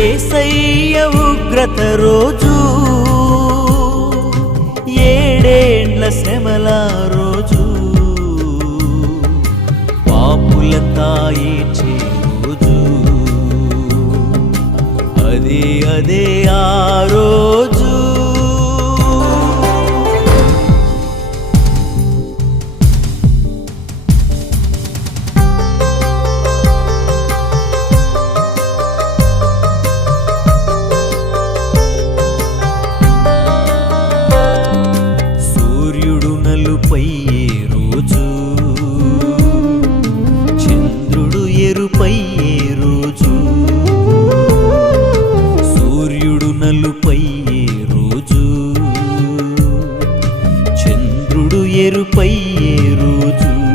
ఏసయ్య ఉగ్రత రోజు ఏడేండ్ల శ్రమల రోజు. పాపుల తాయి రోజు అదే అదే ఆ రోజు. వెన్నలుపై రోజు. చంద్రుడు ఎరుపై రోజు.